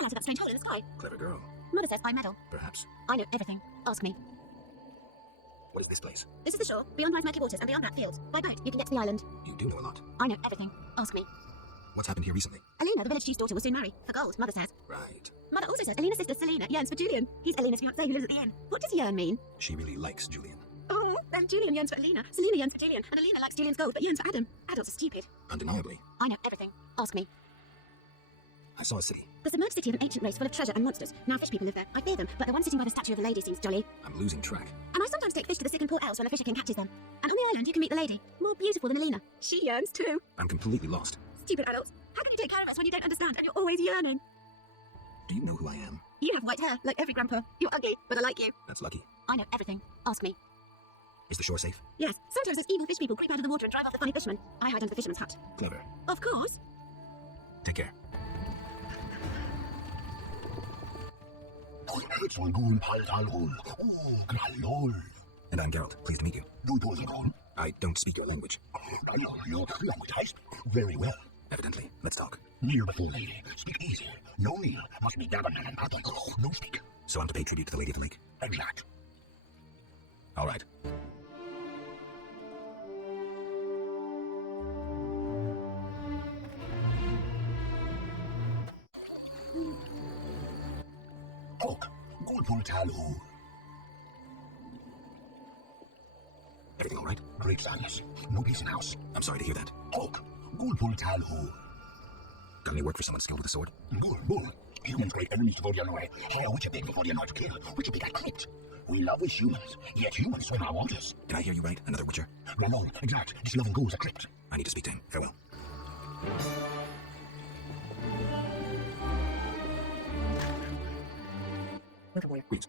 fell out of that strange hole in the sky. Clever girl. Mother says I meddle. Perhaps. I know everything. Ask me. What is this place? This is the shore, beyond wide murky waters and beyond that field. By boat, you can get to the island. You do know a lot. I know everything. Ask me. What's happened here recently? Elena, the village chief's daughter, will soon marry. For gold, Mother says. Right. Mother also says Elena's sister, Selena, yearns for Julian. He's Elena's fiancé who lives at the inn. What does yearn mean? She really likes Julian. Oh, then Julian yearns for Elena. Selena yearns for Julian. And Elena likes Julian's gold, but yearns for Adam. Adults are stupid. Undeniably. I know everything. Ask me. I saw a city. The submerged city of an ancient race full of treasure and monsters. Now fish people live there. I fear them, but the one sitting by the statue of a lady seems jolly. I'm losing track. And I sometimes take fish to the sick and poor elves when the fisher king catches them. And on the island you can meet the lady. More beautiful than Elena. She yearns too. I'm completely lost. Stupid adults. How can you take care of us when you don't understand and you're always yearning? Do you know who I am? You have white hair, like every grandpa. You're ugly, but I like you. That's lucky. I know everything. Ask me. Is the shore safe? Yes, sometimes those evil fish people creep out of the water and drive off the funny fishermen. I hide under the fisherman's hut. Clever. Of course. Take care. And I'm Geralt. Pleased to meet you. I don't speak your language. Very well. Evidently. Let's talk. Kneel before lady. Speak easy. No kneel. Must be Daberman and Papa. No speak. So I'm to pay tribute to the Lady of the Lake? Exact. All right. Hawk. Good for Talu. Everything all right? Great sadness. No peace in house. I'm sorry to hear that. Hawk. Good for Talu. Got any work for someone skilled with a sword? Bull. Humans great enemies to Vodianoi. Hell, which a big for Vodianoi to kill. Which a big got clipped. We love with humans, yet humans swim our waters. Did I hear you right? Another witcher? Ramon, exact. This loving goes are clipped. I need to speak to him. Farewell. Welcome, warrior. Greetings.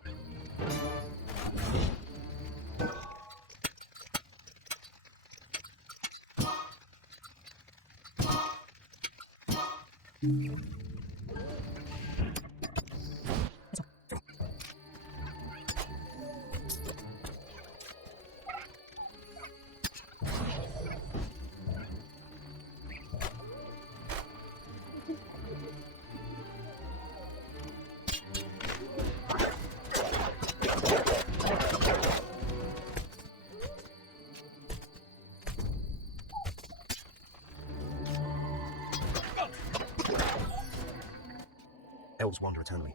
Elves wander eternally.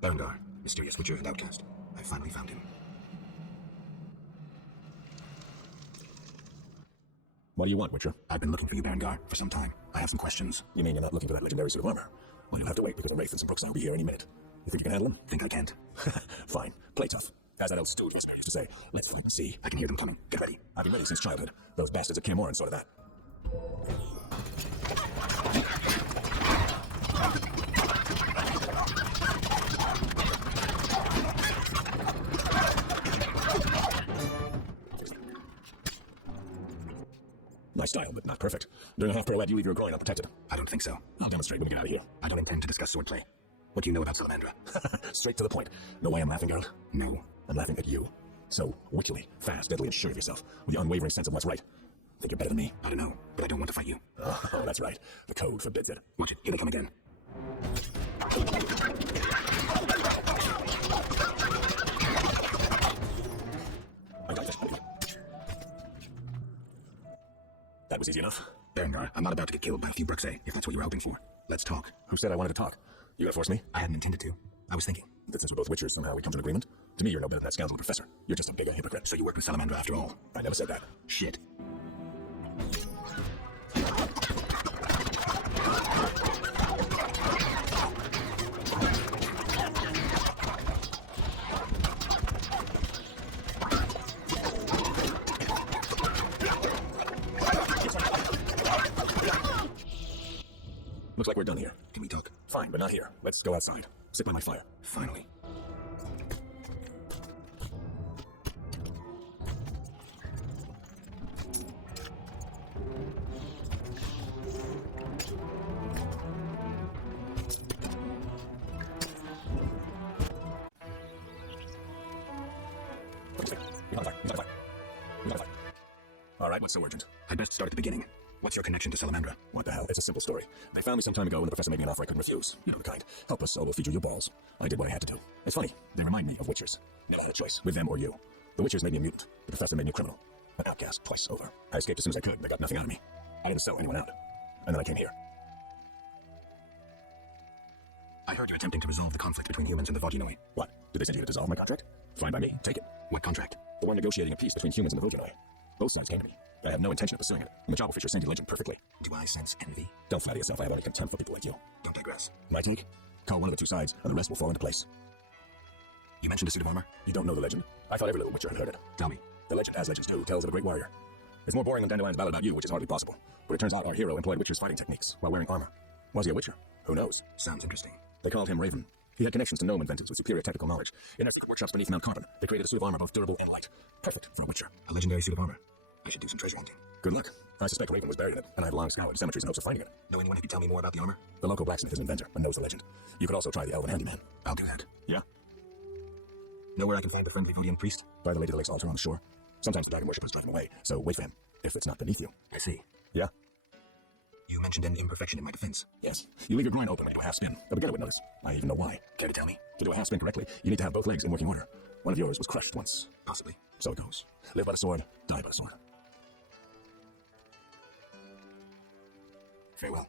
Berengar, mysterious witcher and outcast. I finally found him. What do you want, Witcher? I've been looking for you, Berengar, for some time. I have some questions. You mean you're not looking for that legendary suit of armor? Well, you'll have to wait because Wraith and some Brooks will be here any minute. You think you can handle him? Think I can't? Fine. Play tough. As that old steward listener used to say, let's fight and see. I can hear them coming. Get ready. I've been ready since childhood. Those bastards at Cameron sorted that. Nice style, but not perfect. During a half pirouette, you leave your groin unprotected. I don't think so. I'll demonstrate when we get out of here. I don't intend to discuss swordplay. What do you know about Salamandra? Straight to the point. Know why I'm laughing, Geralt? No. I'm laughing at you. So wickedly, fast, deadly, and sure of yourself, with the unwavering sense of what's right. Think you're better than me? I don't know, but I don't want to fight you. Oh, that's right. The code forbids it. Watch it. Here they come again. I got this. That was easy enough. Berengar, I'm not about to get killed by a few Bruxay, if that's what you were hoping for. Let's talk. Who said I wanted to talk? You gonna force me? I hadn't intended to. I was thinking. That since we're both witchers, somehow we come to an agreement? To me, you're no better than that scoundrel professor. You're just a bigger hypocrite. So you work with Salamandra after all? I never said that. Shit. Looks like we're done here. Can we talk? Fine, but not here. Let's go outside. Sit by my fire. Finally. All right, what's so urgent? I'd best start at the beginning. What's your connection to Salamandra? What the hell? It's a simple story. They found me some time ago when the professor made me an offer I couldn't refuse. You know the kind. Help us or we'll feed you your balls. I did what I had to do. It's funny. They remind me of witchers. Never had a choice. With them or you. The witchers made me a mutant. The professor made me a criminal. An outcast twice over. I escaped as soon as I could. They got nothing out of me. I didn't sell anyone out. And then I came here. I heard you're attempting to resolve the conflict between humans and the Vodunoi. What? Did they send you to dissolve my contract? Fine by me. Take it. What contract? The one negotiating a peace between humans and the Vodunoi. Both sides came to me. I have no intention of pursuing it, and the job will fit your sandy legend perfectly. Do I sense envy? Don't flatter yourself. I have only contempt for people like you. Don't digress. My take? Call one of the two sides, and the rest will fall into place. You mentioned a suit of armor? You don't know the legend? I thought every little witcher had heard it. Tell me. The legend, as legends do, tells of a great warrior. It's more boring than Dandelion's ballad about you, which is hardly possible. But it turns out our hero employed witchers' fighting techniques while wearing armor. Was he a witcher? Who knows? Sounds interesting. They called him Raven. He had connections to gnome inventors with superior technical knowledge. In their secret workshops beneath Mount Carbon, they created a suit of armor both durable and light. Perfect for a witcher. A legendary suit of armor. I should do some treasure hunting. Good luck. I suspect Raven was buried in it, and I've long scoured cemeteries in hopes of finding it. Know anyone who could tell me more about the armor? The local blacksmith is an inventor and knows the legend. You could also try the elven handyman. I'll do that. Yeah? Know where I can find the friendly Vodian priest? By the Lady of the Lake's altar on the shore. Sometimes the dragon worshippers drive him away, so wait for him, if it's not beneath you. I see. Yeah? You mentioned an imperfection in my defense. Yes. You leave your groin open when you do a half spin. A beginner would notice. I even know why. Care to tell me? To do a half spin correctly, you need to have both legs in working order. One of yours was crushed once. Possibly. So it goes. Live by the sword, die by the sword. Farewell.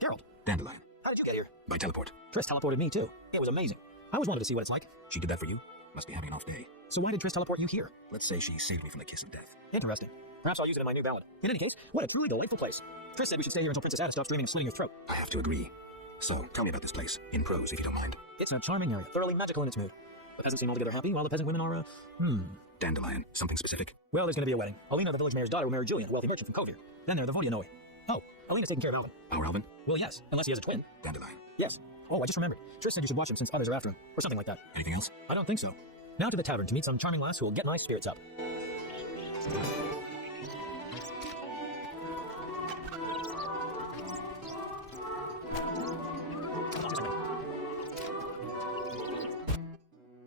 Geralt, Dandelion. how did you get here? By teleport. Triss teleported me too. It was amazing. I always wanted to see what it's like. She did that for you? Must be having an off day. So why did Triss teleport you here? Let's say she saved me from the kiss of death. Interesting. Perhaps I'll use it in my new ballad. In any case, what a truly delightful place. Triss said we should stay here until Princess Ada stops dreaming of slitting your throat. I have to agree. So, tell me about this place, in prose if you don't mind. It's a charming area, thoroughly magical in its mood. The peasants seem altogether happy, while the peasant women are, Dandelion. Something specific? Well, there's going to be a wedding. Alina, the village mayor's daughter, will marry Julian, a wealthy merchant from Kovir. Then there are the Vodianoi. Oh, Alina's taking care of Alvin. Our Alvin? Well, yes, unless he has a twin. Dandelion. Yes. Oh, I just remembered. Triss said you should watch him since others are after him, or something like that. Anything else? I don't think so. Now to the tavern to meet some charming lass who will get my spirits up.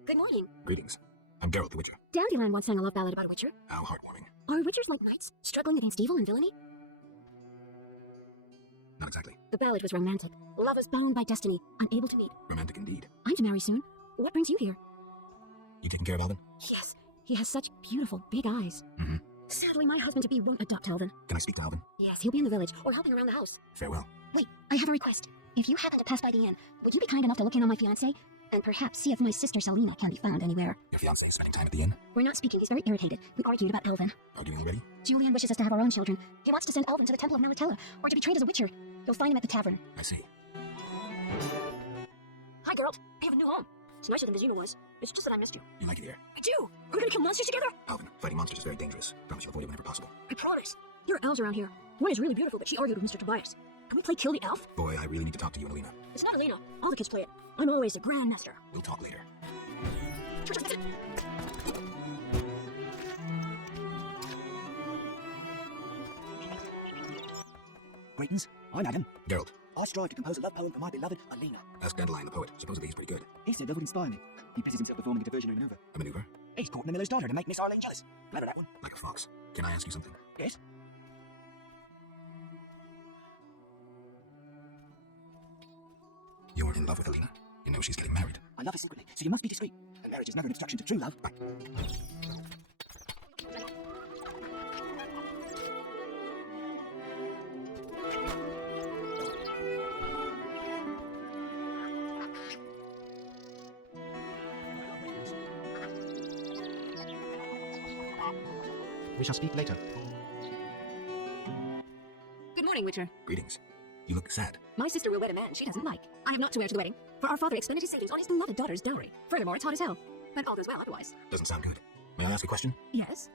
Good morning. Greetings. I'm Geralt the Witcher. Dandelion once sang a love ballad about a witcher. How heartwarming. Are witchers like knights, struggling against evil and villainy? Not exactly. The ballad was romantic. Lovers bound by destiny, unable to meet. Romantic indeed. I'm to marry soon. What brings you here? You taking care of Alvin? Yes, he has such beautiful, big eyes. Mm-hmm. Sadly, my husband-to-be won't adopt Alvin. Can I speak to Alvin? Yes, he'll be in the village, or helping around the house. Farewell. Wait, I have a request. If you happen to pass by the inn, would you be kind enough to look in on my fiancé? And perhaps see if my sister Selena can be found anywhere. Your fiancé is spending time at the inn? We're not speaking, he's very irritated. We argued about Alvin. Arguing already? Julian wishes us to have our own children. He wants to send Alvin to the Temple of Maritella, or to be trained as a witcher. You'll find him at the tavern. I see. Hi, Geralt. I have a new home. It's nicer than Vizima was. It's just that I missed you. You like it here? I do! We're gonna kill monsters together! Alvin, fighting monsters is very dangerous. Promise you'll avoid it whenever possible. I promise. There are elves around here. One is really beautiful, but she argued with Mr. Tobias. Can we play Kill the Elf? Boy, I really need to talk to you and Alina. It's not Alina. All the kids play it. I'm always the Grandmaster. We'll talk later. Greetings, I'm Adam. Geralt, I strive to compose a love poem for my beloved Alina. ask Dandelion the poet. Supposedly he's pretty good. He said love would inspire me. He pisses himself performing a diversionary maneuver. A maneuver? He's caught in the miller's daughter to make Miss Arlene jealous. Clever, that one. Like a fox. Can I ask you something? Yes? You're in love with Alina? You know she's getting married. I love her secretly, so you must be discreet. And marriage is never an obstruction to true love. We shall speak later. Good morning, Witcher. Greetings. You look sad. My sister will wed a man she doesn't like. I have not to wear to the wedding, for our father expended his savings on his beloved daughter's dowry. Furthermore, it's hot as hell. But all goes well otherwise. Doesn't sound good. May I ask a question? Yes?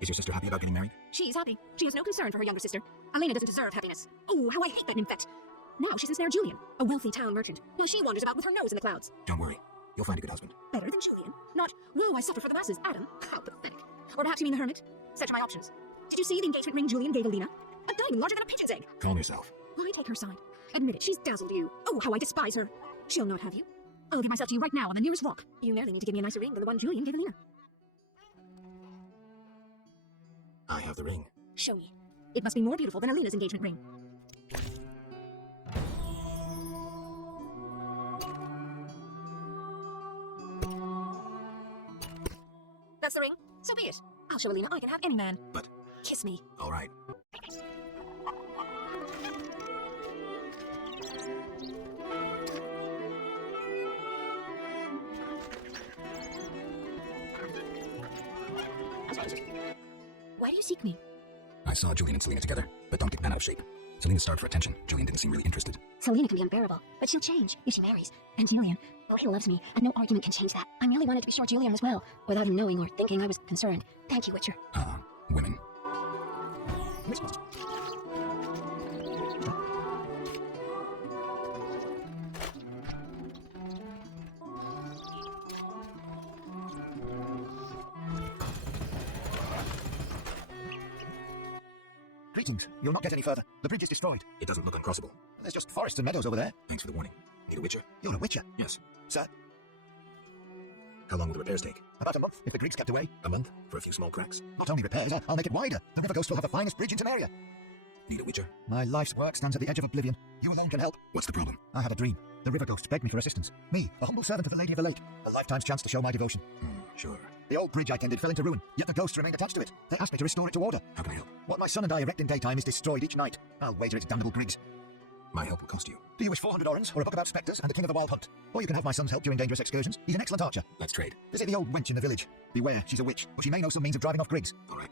Is your sister happy about getting married? She's happy. She has no concern for her younger sister. Alina doesn't deserve happiness. Oh, how I hate that nymphet. Now she's ensnared Julian, a wealthy town merchant. Now she wanders about with her nose in the clouds. Don't worry. You'll find a good husband. Better than Julian. Not, woe, I suffer for the masses. Adam, how pathetic. Or perhaps you mean the hermit? Such are my options. Did you see the engagement ring Julian gave Alina? A diamond larger than a pigeon's egg. Calm yourself. Why take her side? Admit it, she's dazzled you. Oh, how I despise her. She'll not have you. I'll give myself to you right now on the nearest rock. You merely need to give me a nicer ring than the one Julian gave Alina. I have the ring. Show me. It must be more beautiful than Alina's engagement ring. That's the ring. So be it. I'll show Alina I can have any man. But... Kiss me. all right. Why do you seek me? I saw Julian and Selena together, but don't get bent out of shape. Selena starved for attention. Julian didn't seem really interested. Selena can be unbearable, but she'll change if she marries. And Julian, well, he loves me, and no argument can change that. I merely wanted to be sure Julian was well, without him knowing or thinking I was concerned. Thank you, Witcher. Women. Greetings. You'll not get any further. The bridge is destroyed. It doesn't look uncrossable. There's just forests and meadows over there. Thanks for the warning. Need a witcher? You're a witcher. Yes. Sir, How long will the repairs take? about a month if the Greeks kept away. A month? For a few small cracks? Not only repairs, I'll make it wider. The River Ghost will have the finest bridge in Temeria. Need a witcher? My life's work stands at the edge of oblivion. You alone can help. What's the problem? I had a dream. The River Ghost begged me for assistance. Me, a humble servant of the Lady of the Lake. A lifetime's chance to show my devotion. Sure. The old bridge I tended fell into ruin, yet the ghosts remained attached to it. They asked me to restore it to order. How can I help? What my son and I erect in daytime is destroyed each night. I'll wager it's damnable Griggs. My help will cost you. Do you wish 400 orens, or a book about spectres and the king of the wild hunt? Or you can have my son's help during dangerous excursions. He's an excellent archer. Let's trade. Visit the old wench in the village. Beware, she's a witch, but she may know some means of driving off Griggs. All right.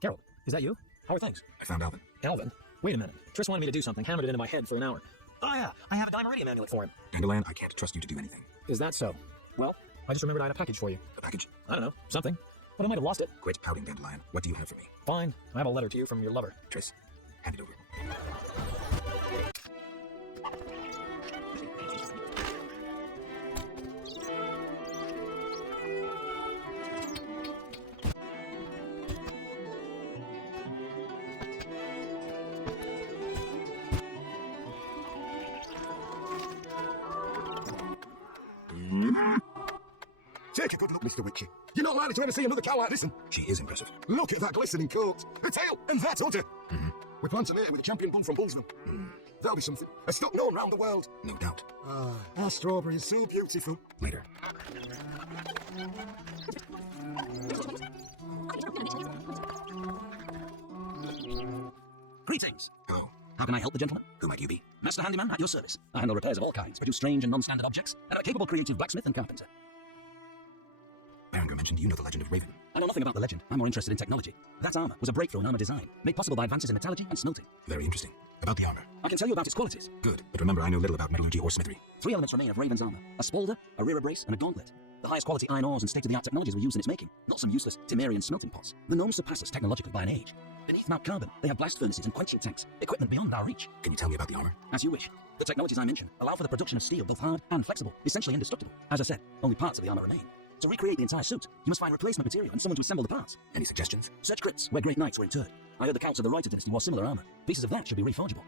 Carol, is that you? How are things? I found Alvin. Alvin? Wait a minute. Tris wanted me to do something, hammered it into my head for an hour. Oh yeah, I have a Dimeridium amulet for him. Dandelion, I can't trust you to do anything. Is that so? Well, I just remembered I had a package for you. A package? I don't know, something. But I might have lost it. Quit pouting, Dandelion. What do you have for me? Fine, I have a letter to you from your lover. Tris, hand it over. Take a good look, Mr. Witchy. You're not likely to ever see another cow like this one. She is impressive. Look at that glistening coat, her tail, and that udder. We plan to mate her with a champion bull from Bullsville. That'll be something. A stock known round the world. No doubt. Our strawberry is so beautiful. Later. Greetings. Hello. How can I help the gentleman? Who might you be? Master Handyman at your service. I handle repairs of all kinds, produce strange and non-standard objects, and a capable creative blacksmith and carpenter. Berenger mentioned you know the legend of Raven. I know nothing about the legend. I'm more interested in technology. That armor was a breakthrough in armor design, made possible by advances in metallurgy and smelting. Very interesting. About the armor. I can tell you about its qualities. Good. But remember, I know little about metallurgy or smithery. 3 elements remain of Raven's armor: a spalder, a rear brace, and a gauntlet. The highest quality iron ores and state-of-the-art technologies were used in its making, not some useless Temerian smelting pots. The gnomes surpass us technologically by an age. Beneath Mount Carbon, they have blast furnaces and quenching tanks, equipment beyond our reach. Can you tell me about the armor? As you wish. The technologies I mention allow for the production of steel, both hard and flexible, essentially indestructible. As I said, only parts of the armor remain. To recreate the entire suit, you must find replacement material and someone to assemble the parts. Any suggestions? Search crypts where great knights were interred. I heard the counts of the Reuter dynasty wore similar armor. Pieces of that should be reforgeable.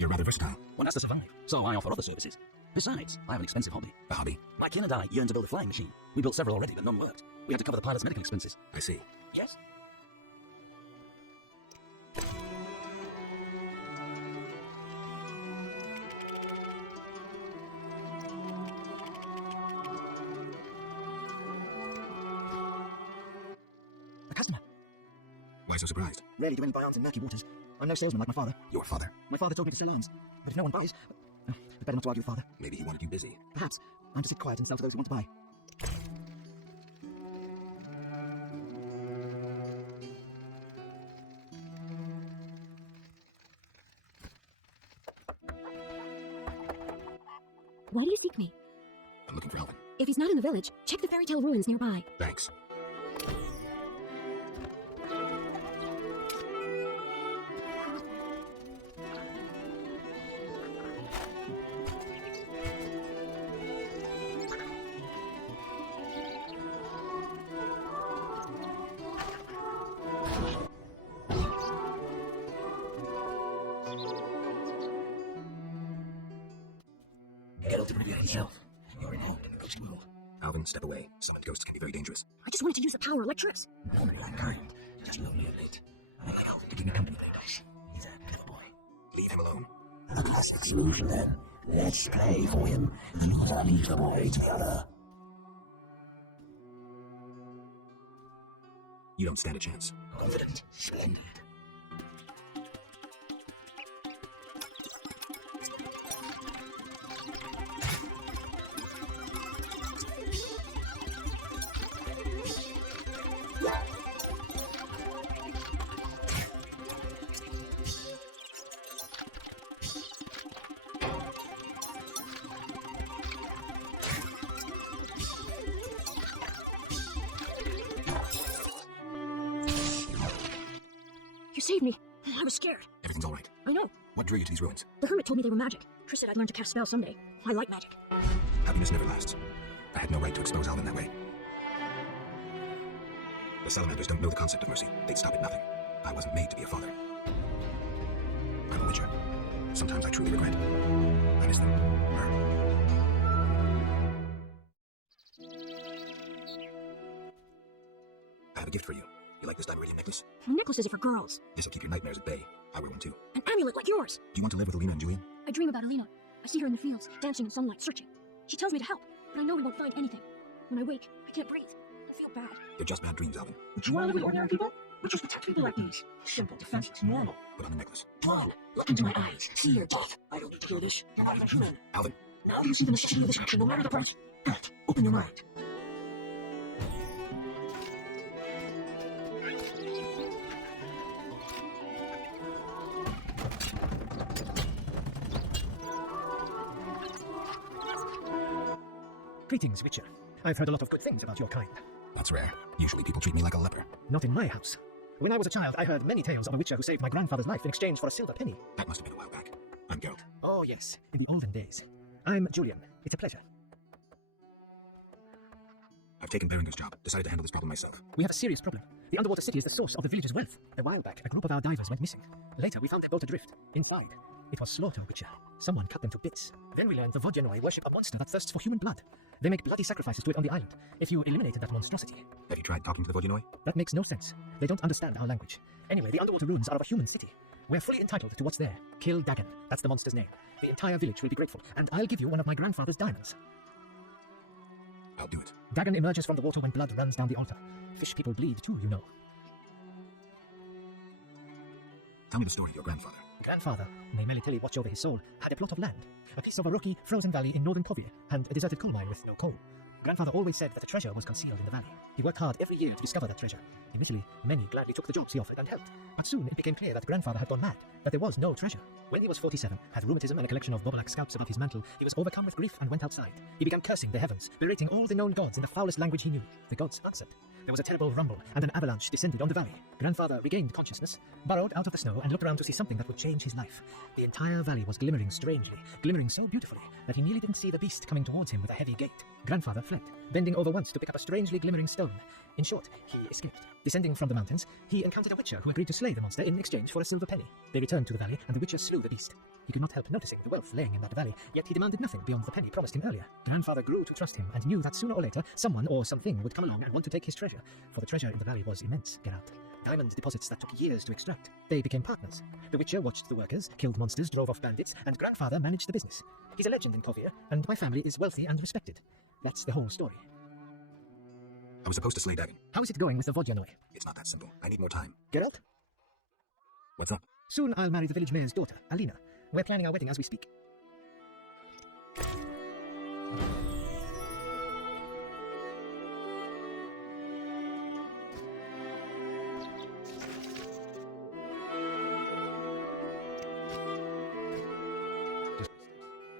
You're rather versatile. One has to survive, so I offer other services. Besides, I have an expensive hobby. A hobby? My kin and I yearned to build a flying machine. We built several already, but none worked. We had to cover the pilot's medical expenses. I see. Yes? A customer. Why so surprised? Rarely do any buy arms in murky waters. I'm no salesman like my father. Your father. My father told me to sell arms. But if no one buys, better not to argue with father. Maybe he wanted you busy. Perhaps. I'm to sit quiet and sell to those who want to buy. Why do you seek me? I'm looking for Alvin. If he's not in the village, check the fairy tale ruins nearby. Thanks. Get out to prepare yourself. You're involved in the ghost world. Alvin, step away. Summoned ghosts can be very dangerous. I just wanted to use the power like Triss. Normally I'm kind, just lonely and late. I like Alvin to keep me company playdays. He's a clever boy. Leave him alone. A classic solution then. Let's play for him. The loser leaves the boy to the other. You don't stand a chance. Confident, splendid. You saved me. I was scared. Everything's all right. I know. What drew you to these ruins? The hermit told me they were magic. Triss said I'd learn to cast spells someday. I like magic. Happiness never lasts. I had no right to expose Alvin that way. The salamanders don't know the concept of mercy. They'd stop at nothing. I wasn't made to be a father. I'm a witcher. Sometimes I truly regret. I miss them. Her. I have a gift for you. You like this diamond necklace? Necklaces are for girls. This'll keep your nightmares at bay. I wear one too. An amulet like yours. Do you want to live with Alina and Julian? I dream about Alina. I see her in the fields, dancing in sunlight, searching. She tells me to help, but I know we won't find anything. When I wake, I can't breathe. I feel bad. They're just bad dreams, Alvin. Would you want to live with ordinary people? Would just protect people like these? Simple, defenseless, normal. Put on the necklace. Dawn, look into my eyes. See your death. I don't need to hear this. You're not even human. Alvin. Now do you see the necessity of this action, no matter the price? Good. Open your mind. Greetings, Witcher. I've heard a lot of good things about your kind. That's rare. Usually people treat me like a leper. Not in my house. When I was a child, I heard many tales of a Witcher who saved my grandfather's life in exchange for a silver penny. That must have been a while back. I'm Geralt. Oh, yes, in the olden days. I'm Julian. It's a pleasure. I've taken Berenger's job. Decided to handle this problem myself. We have a serious problem. The underwater city is the source of the village's wealth. A while back, a group of our divers went missing. Later, we found their boat adrift, in flight. It was slaughter, Witcher. Someone cut them to bits. Then we learned the Vodyanoi worship a monster that thirsts for human blood. They make bloody sacrifices to it on the island. If you eliminated that monstrosity... Have you tried talking to the Vodyanoi? That makes no sense. They don't understand our language. Anyway, the underwater ruins are of a human city. We're fully entitled to what's there. Kill Dagon. That's the monster's name. The entire village will be grateful, and I'll give you one of my grandfather's diamonds. I'll do it. Dagon emerges from the water when blood runs down the altar. Fish people bleed too, you know. Tell me the story of your grandfather. Grandfather, may Melitele watch over his soul, had a plot of land, a piece of a rocky, frozen valley in northern Kovia, and a deserted coal mine with no coal. Grandfather always said that the treasure was concealed in the valley. He worked hard every year to discover that treasure. Initially, many gladly took the jobs he offered and helped, but soon it became clear that grandfather had gone mad, that there was no treasure. When he was 47, had rheumatism and a collection of Bobolak scalps above his mantle, he was overcome with grief and went outside. He began cursing the heavens, berating all the known gods in the foulest language he knew. The gods answered. There was a terrible rumble, and an avalanche descended on the valley. Grandfather regained consciousness, burrowed out of the snow, and looked around to see something that would change his life. The entire valley was glimmering strangely, glimmering so beautifully, that he nearly didn't see the beast coming towards him with a heavy gait. Grandfather fled, bending over once to pick up a strangely glimmering stone. In short, he escaped. Descending from the mountains, he encountered a witcher who agreed to slay the monster in exchange for a silver penny. They returned to the valley, and the witcher slew the beast. He could not help noticing the wealth laying in that valley, yet he demanded nothing beyond the penny promised him earlier. Grandfather grew to trust him, and knew that sooner or later, someone or something would come along and want to take his treasure, for the treasure in the valley was immense, Geralt. Diamond deposits that took years to extract. They became partners. The Witcher watched the workers, killed monsters, drove off bandits, and Grandfather managed the business. He's a legend in Kovia, and my family is wealthy and respected. That's the whole story. I was supposed to slay Dagon. How is it going with the Vodyanoi? It's not that simple. I need more time. Geralt? What's up? Soon I'll marry the village mayor's daughter, Alina. We're planning our wedding as we speak.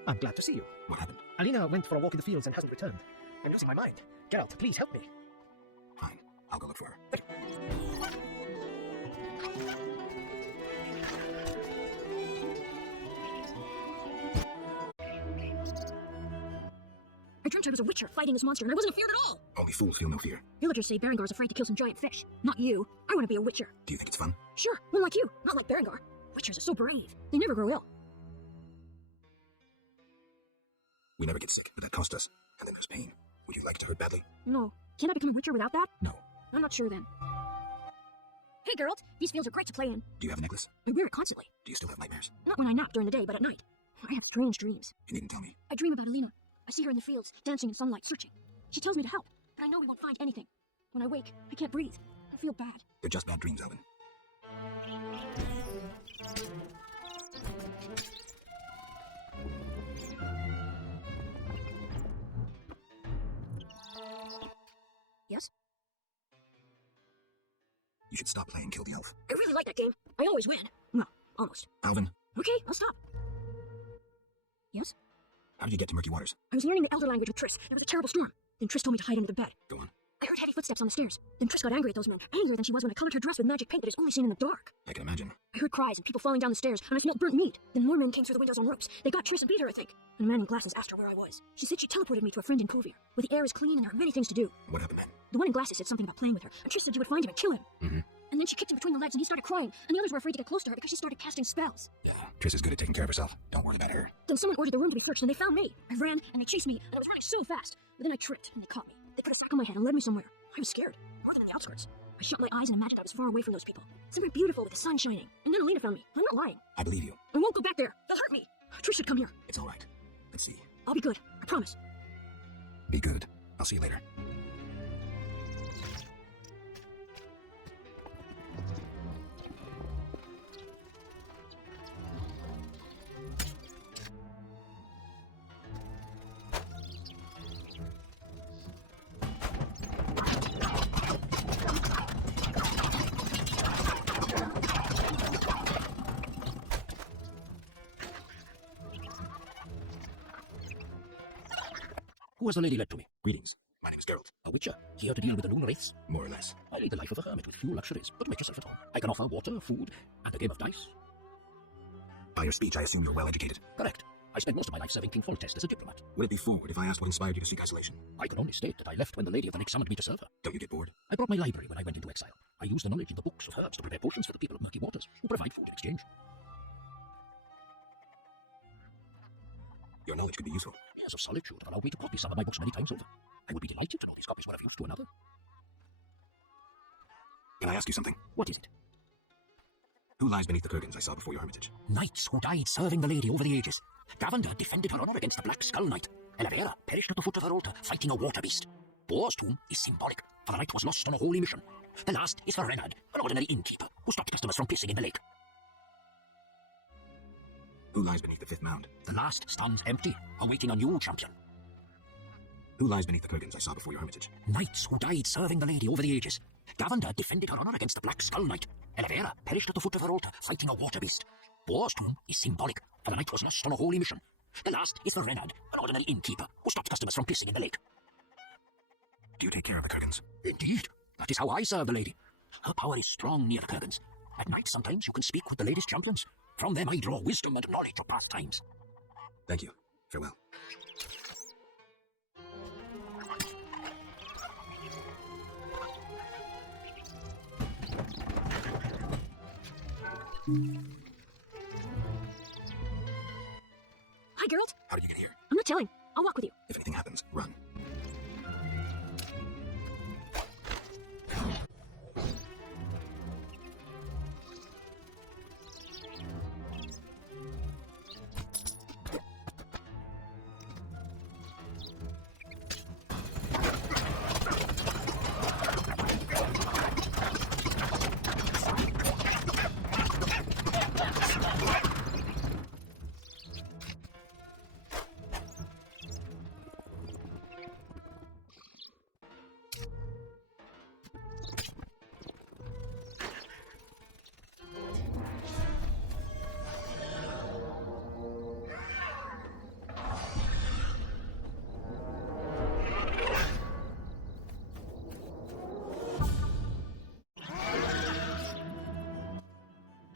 I'm glad to see you. What happened? Alina went for a walk in the fields and hasn't returned. I'm losing my mind. Geralt, please help me. Fine. I'll go look for her. I dreamt I was a witcher fighting this monster, and I wasn't afeared at all. Only fools feel no fear. Villagers say Berengar's afraid to kill some giant fish. Not you. I want to be a witcher. Do you think it's fun? Sure, one like you, not like Berengar. Witchers are so brave. They never grow ill. We never get sick, but that costs us. And then there's pain. Would you like it to hurt badly? No. Can I become a witcher without that? No. I'm not sure then. Hey, Geralt. These fields are great to play in. Do you have a necklace? I wear it constantly. Do you still have nightmares? Not when I nap during the day, but at night. I have strange dreams. You needn't tell me. I dream about Alina. I see her in the fields, dancing in sunlight, searching. She tells me to help, but I know we won't find anything. When I wake, I can't breathe. I feel bad. They're just bad dreams, Alvin. Yes? You should stop playing Kill the Elf. I really like that game. I always win. Well, almost. Alvin, Okay, I'll stop. Yes? how did you get to Murky Waters? I was learning the Elder language with Triss. There was a terrible storm. Then Triss told me to hide under the bed. Go on. I heard heavy footsteps on the stairs. Then Triss got angry at those men, angrier than she was when I colored her dress with magic paint that is only seen in the dark. I can imagine. I heard cries and people falling down the stairs, and I smelled burnt meat. Then more men came through the windows on ropes. They got Triss and beat her, I think. And a man in glasses asked her where I was. She said she teleported me to a friend in Kovir, where the air is clean and there are many things to do. What happened then? The one in glasses said something about playing with her, and Triss said you would find him and kill him. Mm-hmm. And then she kicked him between the legs and he started crying, and the others were afraid to get close to her because she started casting spells. Yeah, Triss is good at taking care of herself. Don't worry about her. Then someone ordered the room to be searched, and they found me. I ran, and they chased me, and I was running so fast. But then I tripped, and they caught me. They put a sack on my head and led me somewhere. I was scared, more than in the outskirts. I shut my eyes and imagined I was far away from those people. Somewhere beautiful with the sun shining. And then Alina found me. I'm not lying. I believe you. I won't go back there. They'll hurt me. Trish should come here. It's all right. Let's see. I'll be good. I promise. Be good. I'll see you later. Who has the lady led to me? Greetings. My name's Geralt. A witcher, here to deal with the lunar wraiths. More or less. I lead the life of a hermit with few luxuries, but make yourself at home. I can offer water, food, and a game of dice. By your speech, I assume you're well educated. Correct. I spent most of my life serving King Foltest as a diplomat. Would it be forward if I asked what inspired you to seek isolation? I can only state that I left when the Lady of the Nick summoned me to serve her. Don't you get bored? I brought my library when I went into exile. I used the knowledge in the books of herbs to prepare potions for the people of Murky Waters, who provide food in exchange. Your knowledge could be useful. Years of solitude have allowed me to copy some of my books many times over. I would be delighted to know these copies were of use to another. Can I ask you something? What is it? Who lies beneath the kurgans I saw before your hermitage? Knights who died serving the lady over the ages. Gavender defended her honor against the Black Skull Knight. Elevera perished at the foot of her altar, fighting a water beast. Boar's tomb is symbolic, for the knight was lost on a holy mission. The last is for Renard, an ordinary innkeeper, who stopped customers from pissing in the lake. Who lies beneath the fifth mound? The last stands empty, awaiting a new champion. Who lies beneath the kurgans I saw before your hermitage? Knights who died serving the lady over the ages. Gavender defended her honor against the Black Skull Knight. Elevera perished at the foot of her altar, fighting a water beast. Boar's tomb is symbolic, for the knight was lost on a holy mission. The last is for Renard, an ordinary innkeeper, who stopped customers from pissing in the lake. Do you take care of the kurgans? Indeed. That is how I serve the lady. Her power is strong near the kurgans. At night, sometimes you can speak with the lady's champions. From them I draw wisdom and knowledge of past times. Thank you. Farewell. Hi, Geralt. How did you get here? I'm not telling. I'll walk with you. If anything happens, run.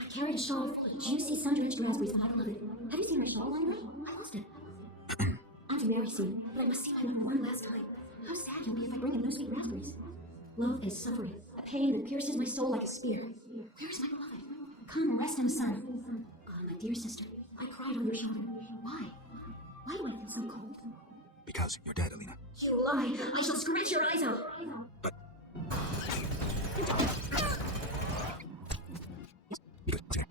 I carried a shawl full of juicy sun-drenched raspberries from London. Have you seen my shawl lying around? I lost it. I'm to marry soon, but I must see my number one last time. How sad you'll be if I bring him no sweet raspberries. Love is suffering, a pain that pierces my soul like a spear. Where's my beloved? Come, rest in the sun. Ah, my dear sister, I cried on your shoulder. Why? Why do I feel so cold? Because you're dead, Alina. You lie! I shall scratch your eyes out! But... Good. What's here?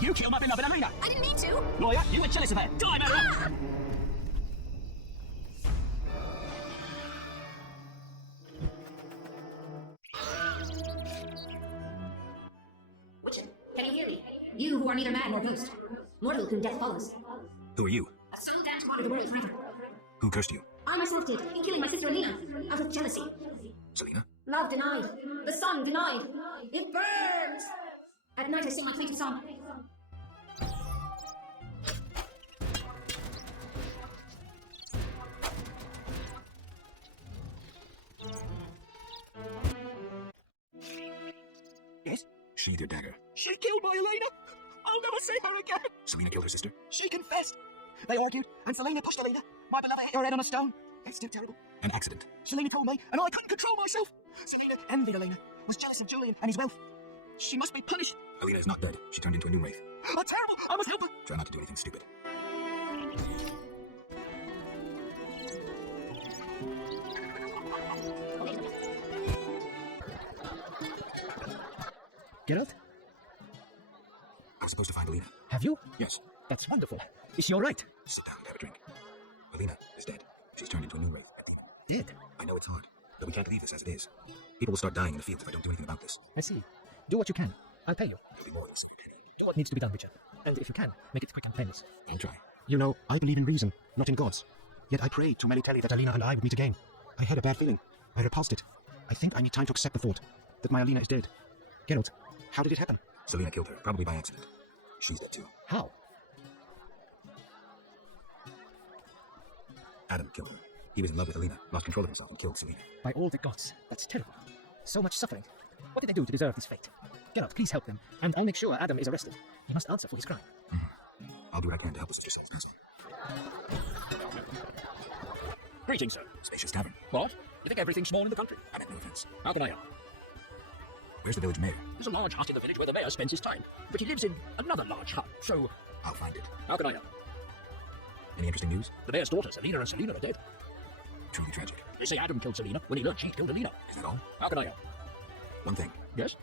You killed my beloved Alina! I didn't mean to! Lawyer, you were jealous of her! Die, murderer! Witcher, can you hear me? You who are neither man nor ghost. Mortal whom death follows. Who are you? A soul damned to water the world forever. Who cursed you? I myself did, in killing my sister Alina, out of jealousy. Selena? Love denied. The sun denied. It burns! At night I sing my plaintive song. Yes? Sheathe your dagger. She killed my Elena! I'll never see her again! Selena killed her sister? She confessed! They argued, and Selena pushed Elena. My beloved hit her head on a stone. It's still terrible. An accident. Selena told me, and I couldn't control myself. Selena envied Elena, was jealous of Julian and his wealth. She must be punished. Alina is not dead. She turned into a new wraith. Oh, terrible! I must help her! Try not to do anything stupid. Geralt, I was supposed to find Alina. have you? Yes. That's wonderful. Is she all right? Sit down and have a drink. Alina is dead. She's turned into a new wraith. Dead? I know it's hard, but we can't leave this as it is. People will start dying in the fields if I don't do anything about this. I see. Do what you can. I'll pay you. It'll be more than a secret pity. Do what needs to be done, Witcher. And if you can, make it quick and painless. I'll try. You know, I believe in reason, not in gods. Yet I prayed to Melitele that Alina and I would meet again. I had a bad feeling. I repulsed it. I think I need time to accept the thought that my Alina is dead. Geralt, how did it happen? Selena killed her, probably by accident. She's dead too. How? Adam killed her. He was in love with Alina, lost control of himself, and killed Selena. By all the gods. That's terrible. So much suffering. What did they do to deserve this fate? Geralt, please help them, and I'll make sure Adam is arrested. He must answer for his crime. I'll do what I can to help us to souls passing. Greetings, sir. Spacious tavern. What? You think everything's small in the country? I meant no offense. How can I help? Where's the village mayor? There's a large hut in the village where the mayor spends his time, but he lives in another large hut, so I'll find it. how can I help? Any interesting news? The mayor's daughters, Selena and Selena, are dead. Truly tragic. They say Adam killed Selena when he learned she'd killed Alina. Is that all? How can I help? One thing. Yes?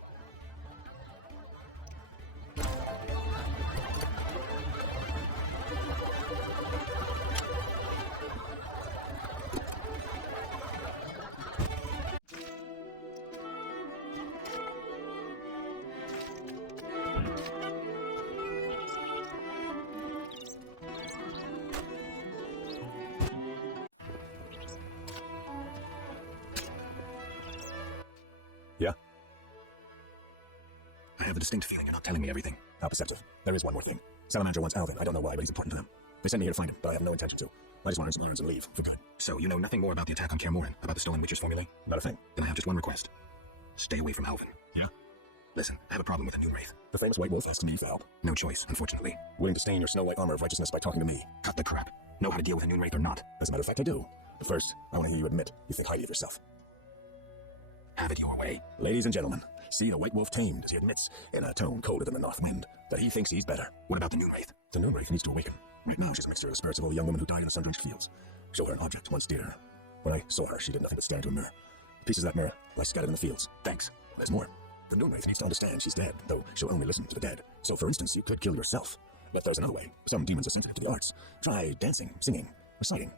Yeah? I have a distinct feeling you're not telling me everything. How perceptive. There is one more thing. Salamander wants Alvin. I don't know why, but he's important to them. They sent me here to find him, but I have no intention to. I just want to earn some irons and leave, for good. So you know nothing more about the attack on Kaer Morhen, about the stolen Witcher's formulae? Not a thing. Then I have just one request. Stay away from Alvin. Yeah? Listen, I have a problem with the New Wraith. The famous White Wolf asks me for help. No choice, unfortunately. Willing to stain your snow-white armor of righteousness by talking to me. Cut the crap. Know how to deal with a New Wraith or not? As a matter of fact, I do. But first, I want to hear you admit you think highly of yourself. Have it your way. Ladies and gentlemen, see the White Wolf tamed as he admits, in a tone colder than the north wind, that he thinks he's better. What about the New Wraith? The Noon Wraith needs to awaken. Right now, she's a mixture of the spirits of all the young women who died in the sun-drenched fields. Show her an object once dear. When I saw her, she did nothing but stare into a mirror. Pieces of that mirror lie scattered in the fields. Thanks. There's more. The Noon Wraith needs to understand she's dead, though she'll only listen to the dead. So, for instance, you could kill yourself. But there's another way. Some demons are sensitive to the arts. Try dancing, singing, reciting.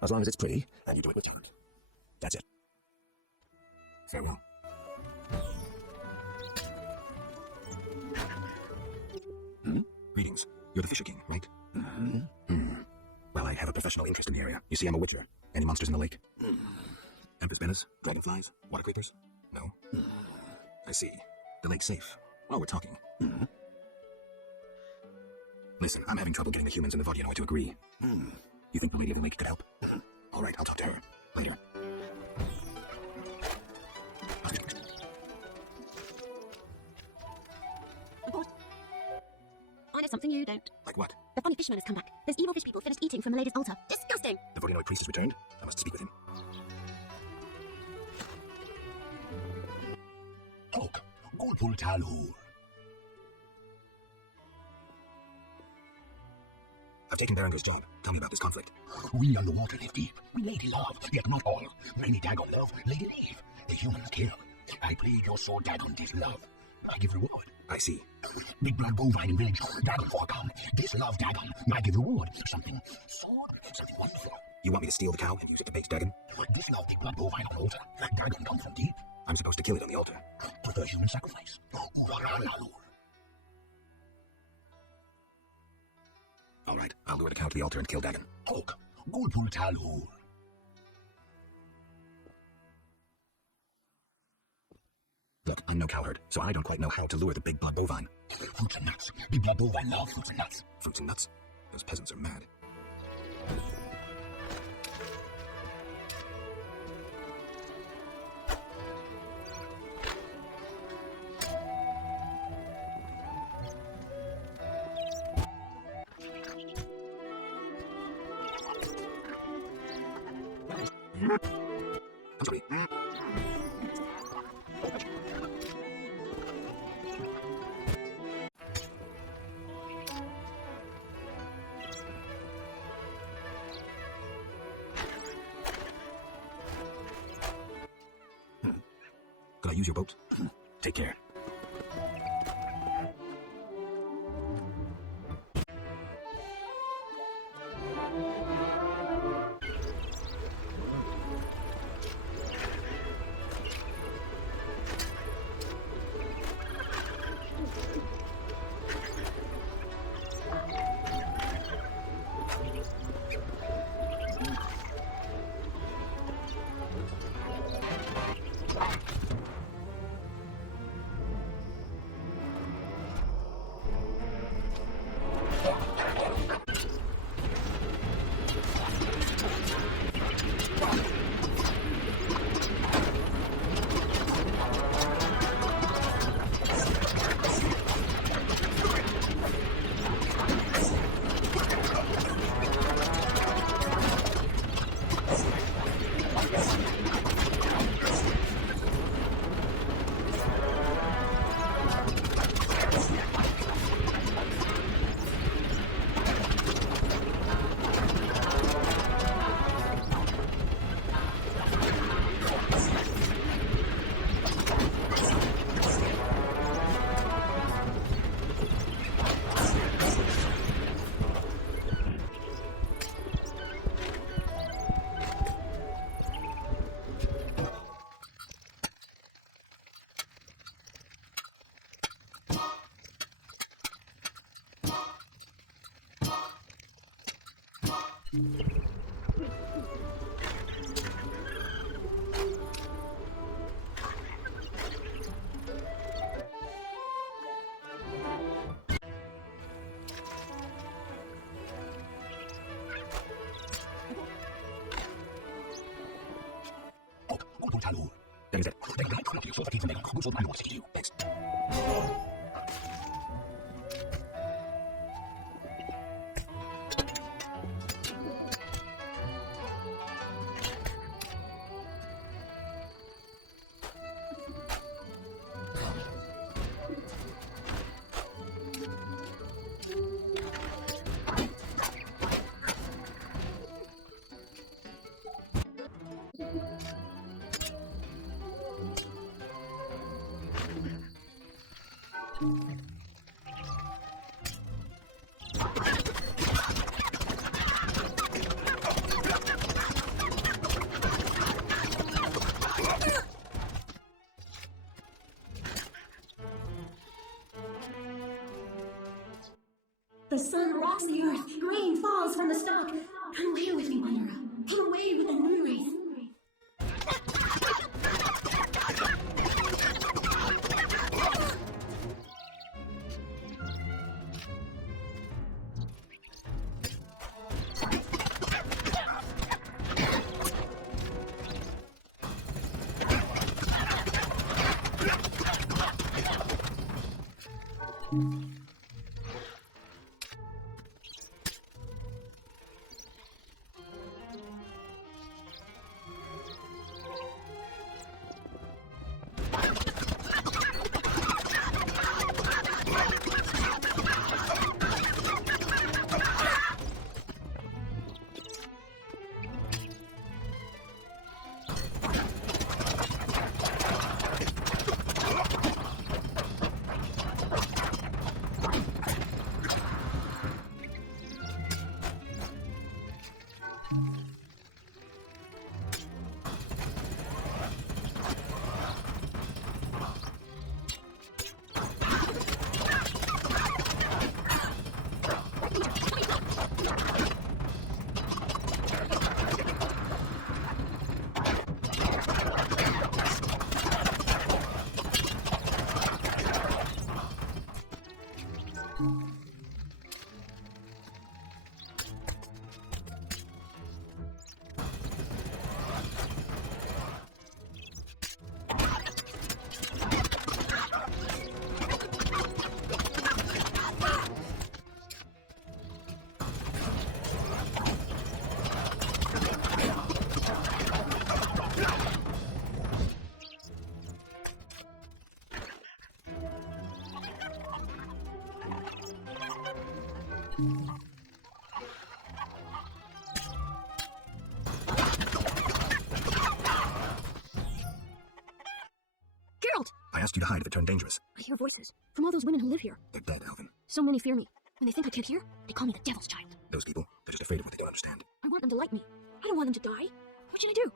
As long as it's pretty, and you do it with talent. That's it. Farewell. Greetings. You're the Fisher King, right? Well, I have a professional interest in the area. You see, I'm a witcher. Any monsters in the lake? Empress Benas? Dragonflies? Water creepers? No? I see. The lake's safe. Oh, we're talking. Listen, I'm having trouble getting the humans and the Vodiano to agree. You think the Lady of the Lake could help? All right, I'll talk to her. Later. Report. I know something you don't. Like what? The funny fishman has come back. There's evil fish people finished eating from Milady's altar. Disgusting! The Vodiano priest has returned? I must speak with him. Talk. Go pull Talhul. I've taken Berengar's job. Tell me about this conflict. We underwater live deep. We lady love, yet not all. Many Dagon love, lady leave. The humans kill. I plead your sword, Dagon, this love. I give reward. I see. Big blood bovine in village, Dagon forecome. This love, Dagon, I give reward. Something sword, something wonderful. You want me to steal the cow and use it to bait Dagon? This love, big blood bovine on altar. Dagon comes from deep. I'm supposed to kill it on the altar. Prefer human sacrifice. All right, I'll lure the cow to the altar and kill Dagon. Talk. Go pull Talhul. Look, I'm no cowherd, so I don't quite know how to lure the big blood bovine. Fruits and nuts. Big blood bovine love fruits and nuts. Fruits and nuts? Those peasants are mad. I'm sorry. Could I use your boat? Take care. Thanks. The sun rocks the earth, rain falls from the stalk. Come away with me, wanderer. Come away with the moon rays. Geralt! I asked you to hide if it turned dangerous. I hear voices from all those women who live here. They're dead, Alvin. So many fear me. When they think I can't hear, they call me the Devil's Child. Those people, they're just afraid of what they don't understand. I want them to like me. I don't want them to die. What should I do?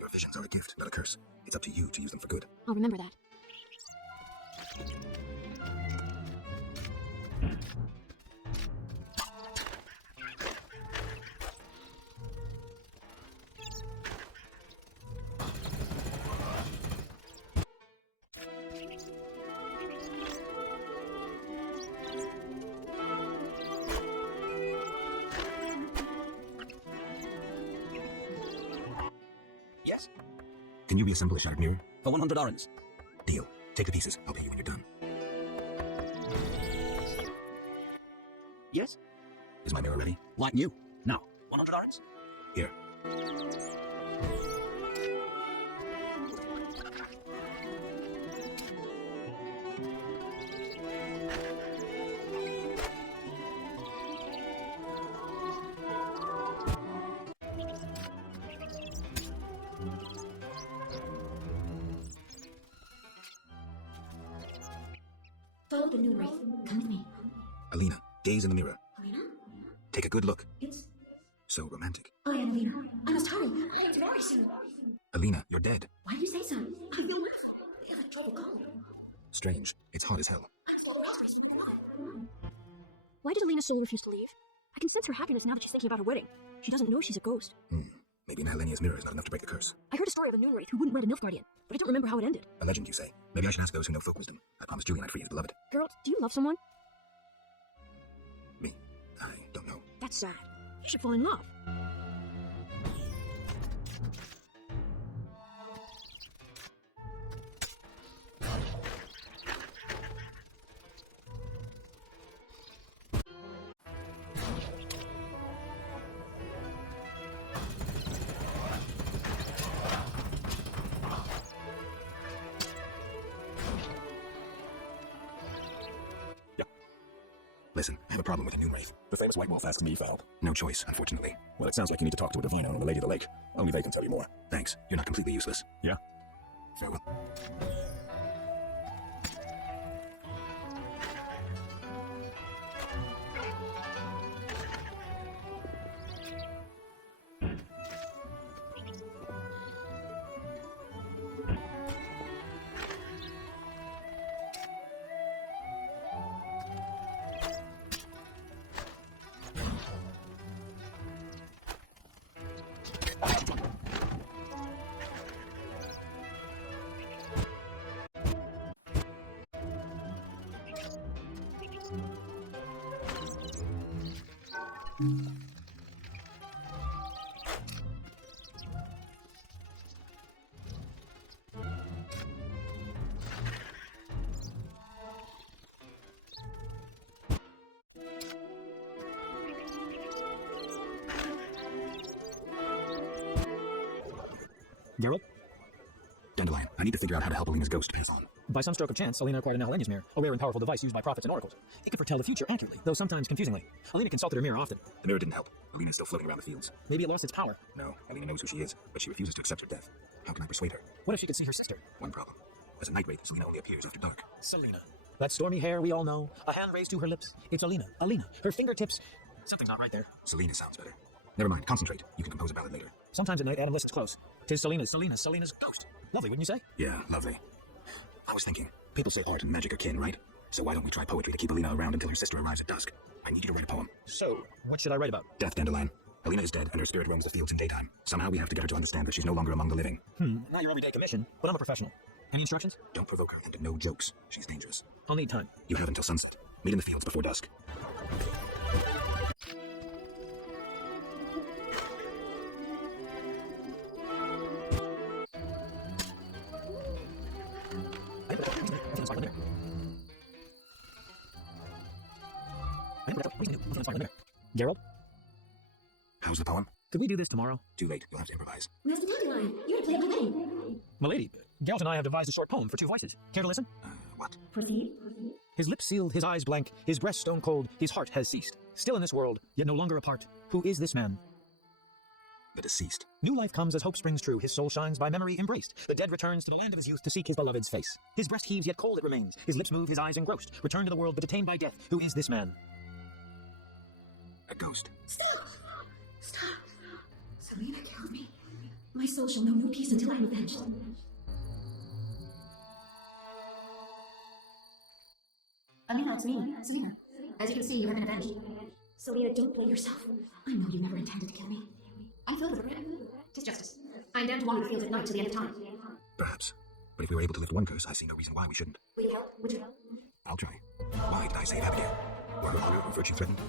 Your visions are a gift, not a curse. It's up to you to use them for good. I'll remember that. Yes? Can you reassemble a shattered mirror? For 100 orens. Deal. Take the pieces. I'll pay you when you're done. Yes? Is my mirror ready? Like new. Now. 100 orens? Here. Follow the new wraith. Come with me. Alina, gaze in the mirror. Alina? Take a good look. It's... So romantic. I am Alina. I must hurry. It's very soon. Alina, you're dead. Why do you say so? I feel rough. I have a trouble cold. Strange. It's hot as hell. I'm so rough. Why did Alina's soul refuse to leave? I can sense her happiness now that she's thinking about her wedding. She doesn't know she's a ghost. Maybe Nahelenia's mirror is not enough to break the curse. I heard a story of a noon wraith who wouldn't wed a Nilf Guardian, but I don't remember how it ended. A legend, you say? Maybe I should ask those who know folk wisdom. I promised Julian I'd free his beloved. Geralt, do you love someone? Me? I don't know. That's sad. You should fall in love. Listen, I have a problem with a new wraith. The famous White Wolf asks me found. No choice, unfortunately. Well, it sounds like you need to talk to a diviner on the Lady of the Lake. Only they can tell you more. Thanks. You're not completely useless. Yeah? Farewell. Geralt? Dandelion, I need to figure out how to help Alina's ghost pass on. By some stroke of chance, Alina acquired a Nahelenia's mirror, a rare and powerful device used by prophets and oracles. It could foretell the future accurately, though sometimes confusingly. Alina consulted her mirror often. The mirror didn't help. Alina's still floating around the fields. Maybe it lost its power. No, Alina knows who she is, but she refuses to accept her death. How can I persuade her? What if she could see her sister? One problem. As a night wraith, Selena only appears after dark. Selena. That stormy hair we all know, a hand raised to her lips. It's Alina. Alina. Her fingertips. Something's not right there. Selena sounds better. Never mind, concentrate. You can compose a ballad later. Sometimes at night, Adam listens close. 'Tis Selena's ghost. Lovely, wouldn't you say? Yeah, lovely. I was thinking, people say art and magic are kin, right? So why don't we try poetry to keep Alina around until her sister arrives at dusk? I need you to write a poem. So, what should I write about? Death, Dandelion. Alina is dead, and her spirit roams the fields in daytime. Somehow we have to get her to understand that she's no longer among the living. Not your everyday commission, but I'm a professional. Any instructions? Don't provoke her, and no jokes. She's dangerous. I'll need time. You have until sunset. Meet in the fields before dusk. Geralt, How's the poem? could we do this tomorrow? Too late. You'll have to improvise. Mr. Dandelion, you're to play at my wedding. Milady, Geralt and I have devised a short poem for two voices. Care to listen? What? Proceed. His lips sealed, his eyes blank, his breast stone cold, his heart has ceased. Still in this world, yet no longer apart. Who is this man? The deceased. New life comes as hope springs true. His soul shines by memory embraced. The dead returns to the land of his youth to seek his beloved's face. His breast heaves, yet cold it remains. His lips move, his eyes engrossed. Return to the world, but detained by death. Who is this man? A ghost. Stop! Stop! Selena killed me. My soul shall know no peace until I am avenged. Alina, it's me, Selena. As you can see, you have been avenged. Selena, don't blame yourself. I know you never intended to kill me. I filled with regret. 'Tis justice. I am down to wander the fields at night to the end of time. Perhaps. But if we were able to lift one curse, I see no reason why we shouldn't. Will you help? Would you help? I'll try. Why did I save Abigail? Were her honor or virtue threatened?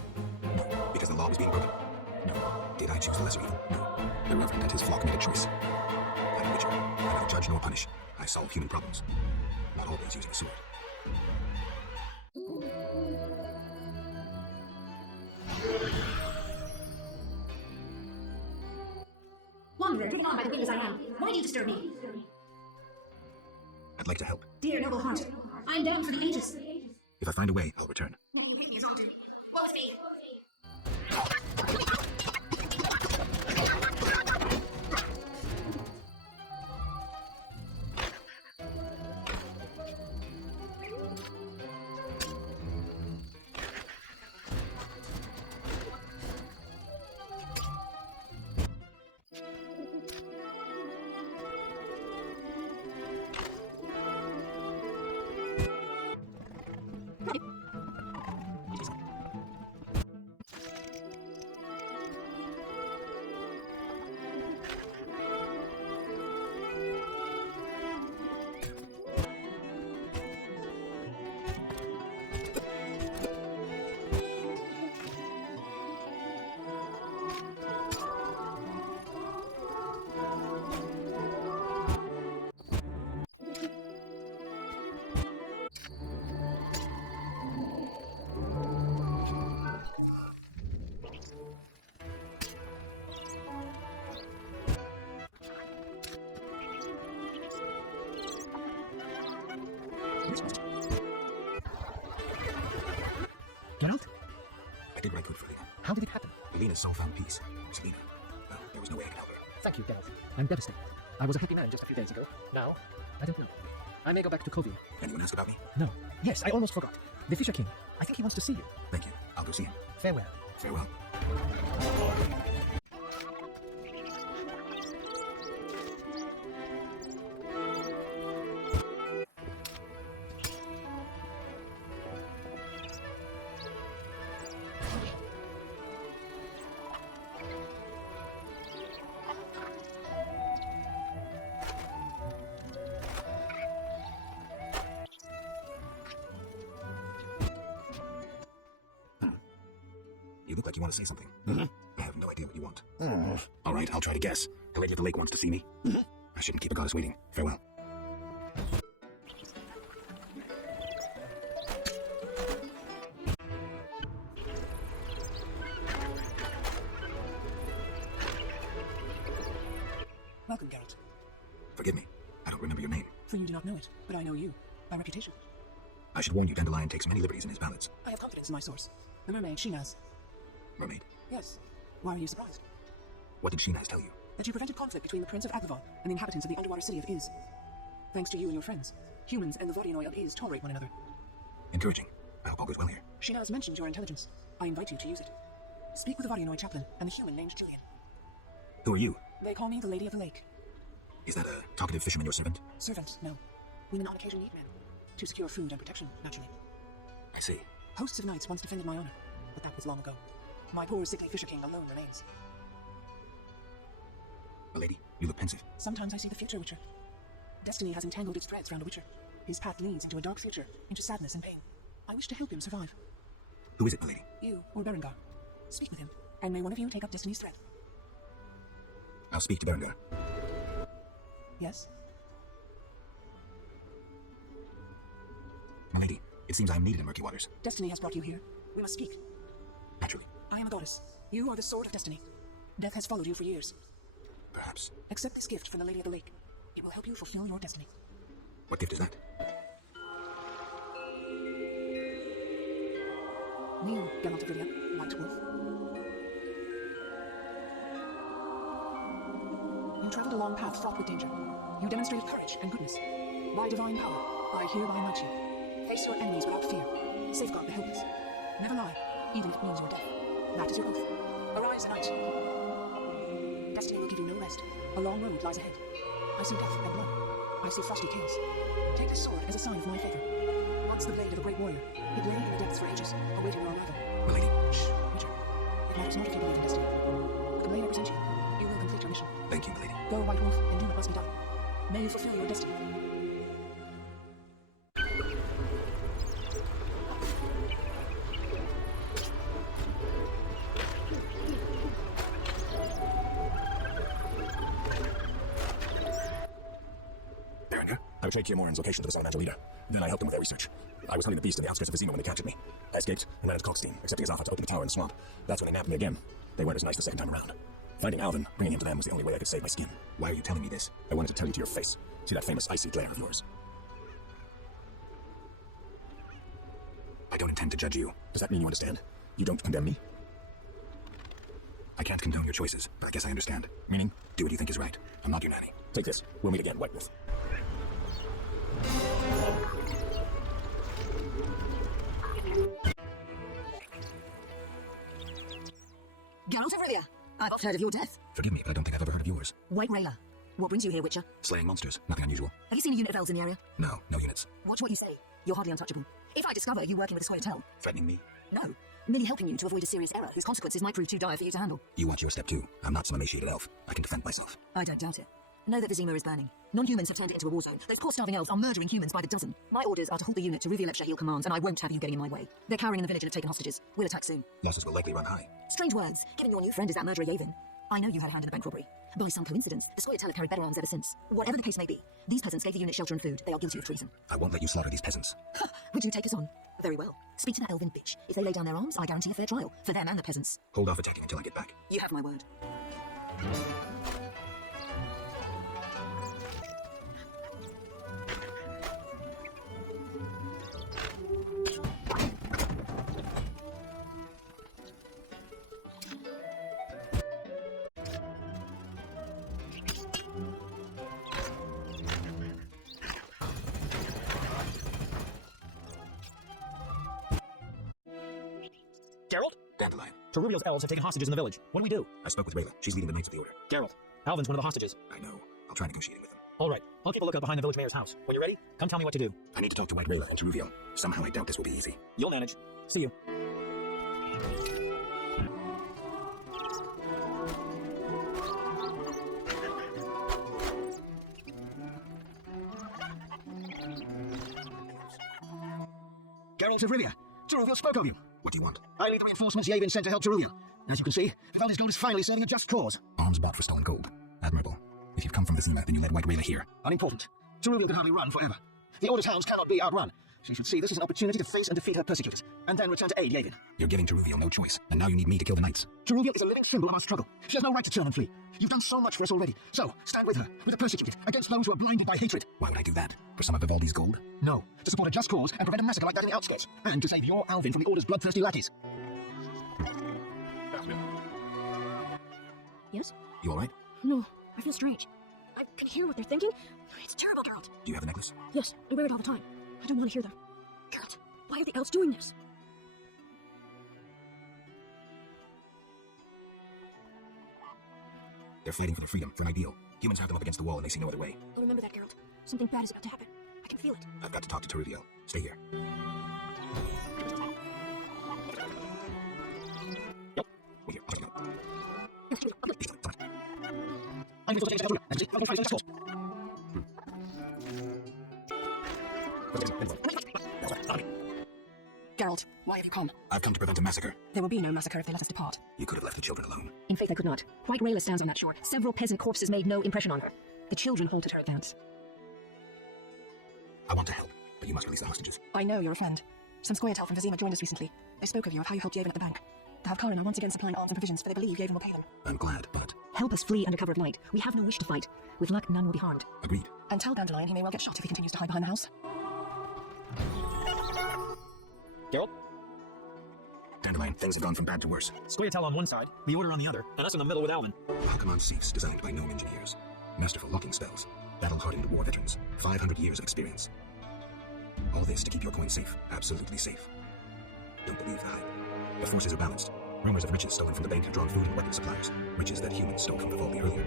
No. Because the law was being broken? No. Did I choose the lesser evil? No. The Reverend and his flock made a choice. I'm a witcher. I neither judge nor punish. I solve human problems. Not always using a sword. Wanderer, driven on by the wind as I am, why do you disturb me? I'd like to help. Dear noble heart, I am down for the ages. If I find a way, I'll return. What you hit me as all do. Woe is me! Selina's soul found peace. Selina. Well, there was no way I could help her. Thank you, Geralt. I'm devastated. I was a happy man just a few days ago. Now, I don't know. I may go back to Kovir. Anyone ask about me? No. Yes, I almost forgot. The Fisher King. I think he wants to see you. Thank you. I'll go see him. Farewell. Farewell. You look like you want to say something. I have no idea what you want. All right, I'll try to guess. The lady of the lake wants to see me. I shouldn't keep a goddess waiting. Farewell. Welcome, Geralt. Forgive me. I don't remember your name. For you do not know it, but I know you, by reputation. I should warn you, Dandelion takes many liberties in his ballads. I have confidence in my source. The mermaid, Shinaz. Mermaid, Yes. Why are you surprised? what did Shinaz tell you? That you prevented conflict between the Prince of Agrabah and the inhabitants of the underwater city of Iz. Thanks to you and your friends, humans and the Vodianoi of Iz tolerate one another. Encouraging. I hope all goes well here. Shinaz mentioned your intelligence. I invite you to use it. Speak with the Vodianoi chaplain and the human named Julian. Who are you? They call me the Lady of the Lake. Is that a talkative fisherman your servant? Servant, no. Women on occasion need men. To secure food and protection, naturally. I see. Hosts of knights once defended my honor, but that was long ago. My poor sickly Fisher King alone remains. A lady, you look pensive. Sometimes I see the future, Witcher. Destiny has entangled its threads round a Witcher. His path leads into a dark future, into sadness and pain. I wish to help him survive. Who is it, my lady? You or Berengar. Speak with him, and may one of you take up Destiny's thread. I'll speak to Berengar. Yes? My lady, it seems I am needed in murky waters. Destiny has brought you here. We must speak. Naturally. I am a goddess. You are the sword of destiny. Death has followed you for years. Perhaps. Accept this gift from the Lady of the Lake. It will help you fulfill your destiny. What gift is that? Kneel, Geralt of Rivia, White Wolf. You traveled a long path fraught with danger. You demonstrated courage and goodness. By divine power, I hereby knight you. Face your enemies without fear. Safeguard the helpless. Never lie, even if it means your death. That is your oath. Arise, knight. Destiny will give you no rest. A long road lies ahead. I see death and blood. I see frosty tales. Take this sword as a sign of my favor. Once the blade of a great warrior, it lay in the depths for ages, awaiting your arrival. My lady. Shh, Witcher. It matters not if you believe in destiny. With the blade I present you, you will complete your mission. Thank you, my lady. Go, White Wolf, and do what must be done. May you fulfill your destiny. Berengar? I betrayed Kier Morin's location to the Salamander leader. Then I helped him with their research. I was hunting the beast in the outskirts of Vizima when they captured me. I escaped and ran into Kalkstein, accepting his offer to open the tower in the swamp. That's when they nabbed me again. They weren't as nice the second time around. Finding Alvin, bringing him to them was the only way I could save my skin. Why are you telling me this? I wanted to tell you to your face. See that famous icy glare of yours? I don't intend to judge you. Does that mean you understand? You don't condemn me? I can't condone your choices, but I guess I understand. Meaning? Do what you think is right. I'm not your nanny. Take this. We'll meet again, White Wolf. Geralt of Rivia, I've oft heard of your death. Forgive me, but I don't think I've ever heard of yours. White Rayla. What brings you here, Witcher? Slaying monsters. Nothing unusual. Have you seen a unit of elves in the area? No, no units. Watch what you say. You're hardly untouchable. If I discover you working with a Scoia'tael, Threatening me? no. Merely helping you to avoid a serious error whose consequences might prove too dire for you to handle. You watch your step too. I'm not some emaciated elf. I can defend myself. I don't doubt it. Know that Vizima is burning. Non-humans have turned it into a war zone. Those poor starving elves are murdering humans by the dozen. My orders are to halt the unit to reveal Shahil commands, and I won't have you getting in my way. They're cowering in the village and have taken hostages. We'll attack soon. Losses will likely run high. Strange words, given your new friend is that murderer Yavin. I know you had a hand in the bank robbery. By some coincidence, the Scoia'tael have carried better arms ever since. Whatever the case may be, these peasants gave the unit shelter and food. They are guilty of treason. I won't let you slaughter these peasants. Would you take us on? Very well. Speak to that elven bitch. If they lay down their arms, I guarantee a fair trial. For them and the peasants. Hold off attacking until I get back. You have my word. Geralt? Dandelion. Terulio's elves have taken hostages in the village. What do we do? I spoke with Rayla. She's leading the Knights of the Order. Geralt, Alvin's one of the hostages. I know. I'll try negotiating with him. All right, I'll keep a lookout behind the village mayor's house. When you're ready, come tell me what to do. I need to talk to White Rayla and Teruvio. Somehow I doubt this will be easy. You'll manage. See you. Geralt of Rivia, Teruvio spoke of you. What do you want? I lead the reinforcements Yavin sent to help Teruvio. As you can see, Vivaldi's gold is finally serving a just cause. Arms bought for stolen gold. Admirable. If you've come from Vizima, then you led White Rayla here. Unimportant. Teruvio can hardly run forever. The Order's hounds cannot be outrun. She should see this as an opportunity to face and defeat her persecutors, and then return to aid Yavin. You're giving Teruvio no choice, and now you need me to kill the Knights. Teruvio is a living symbol of our struggle. She has no right to turn and flee. You've done so much for us already. So, stand with her, with the persecuted, against those who are blinded by hatred. Why would I do that? For some of Vivaldi's gold? No, to support a just cause and prevent a massacre like that in the outskirts, and to save your Alvin from the Order's bloodthirsty lackeys. Yes? You alright? No, I feel strange. I can hear what they're thinking. It's terrible, Geralt. Do you have a necklace? Yes, I wear it all the time. I don't want to hear them. Geralt, why are the elves doing this? They're fighting for their freedom, for an ideal. Humans have them up against the wall and they see no other way. I'll remember that, Geralt. Something bad is about to happen. I can feel it. I've got to talk to Teruvio. Stay here. Yep. Wait here. I'll check it out. I'm going to change that. And see, I'll go fight just cause. Geralt, why have you come? I've come to prevent a massacre. There will be no massacre if they let us depart. You could have left the children alone. In faith, I could not. White Rayla stands on that shore. Several peasant corpses made no impression on her. The children halted her advance. I want to help, but you must release the hostages. I know you're a friend. Some Squaretel from Vizima joined us recently. They spoke of you, of how you helped Yavin at the bank. The Havkarin are once again supplying arms and provisions, for they believe Yavin will pay them. I'm glad, but... Help us flee under cover of night. We have no wish to fight. With luck, none will be harmed. Agreed. And tell Dandelion he may well get shot if he continues to hide behind the house. Geralt? Dandelion, things have gone from bad to worse. Squaretel on one side, the Order on the other, and us in the middle with Alvin. Alchemon Sieves designed by gnome engineers. Masterful locking spells. Battle-hardened war veterans. 500 years of experience. All this to keep your coin safe. Absolutely safe. Don't believe the hype. The forces are balanced. Rumors of riches stolen from the bank have drawn food and weapon suppliers. Riches that humans stole from Vivaldi earlier.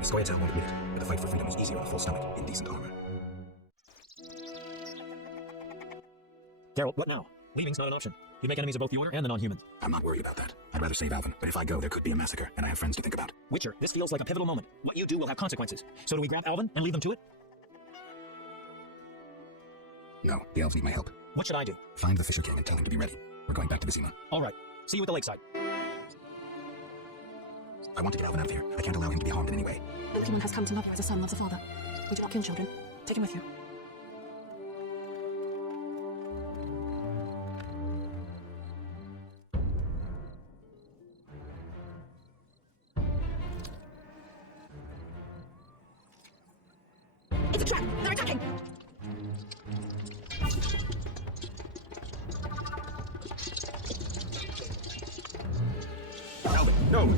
The Squaretel won't admit it, but the fight for freedom is easier on a full stomach, in decent armor. Geralt, what now? Leaving's not an option. You make enemies of both the Order and the non-humans. I'm not worried about that. I'd rather save Alvin, but if I go, there could be a massacre, and I have friends to think about. Witcher, this feels like a pivotal moment. What you do will have consequences. So do we grab Alvin and leave them to it? No, the elves need my help. What should I do? Find the Fisher King and tell him to be ready. We're going back to Vizima. All right. See you at the lakeside. I want to get Alvin out of here. I can't allow him to be harmed in any way. Pokemon has come to love you as a son loves a father. We do not kill children. Take him with you. It's a trap! They're attacking! Alvin, no!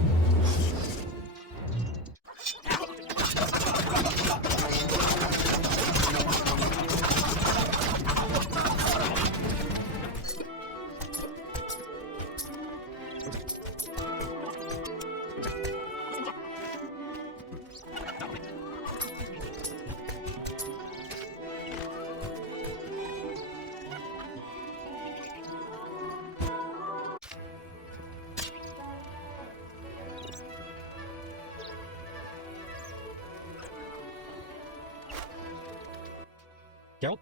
Geralt?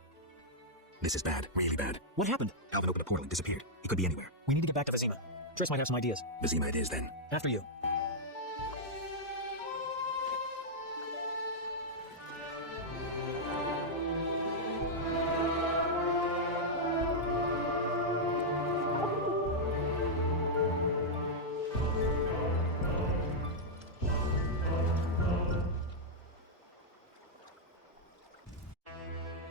This is bad. Really bad. What happened? Alvin opened a portal and disappeared. He could be anywhere. We need to get back to Vizima. Triss might have some ideas. Vizima it is then. After you.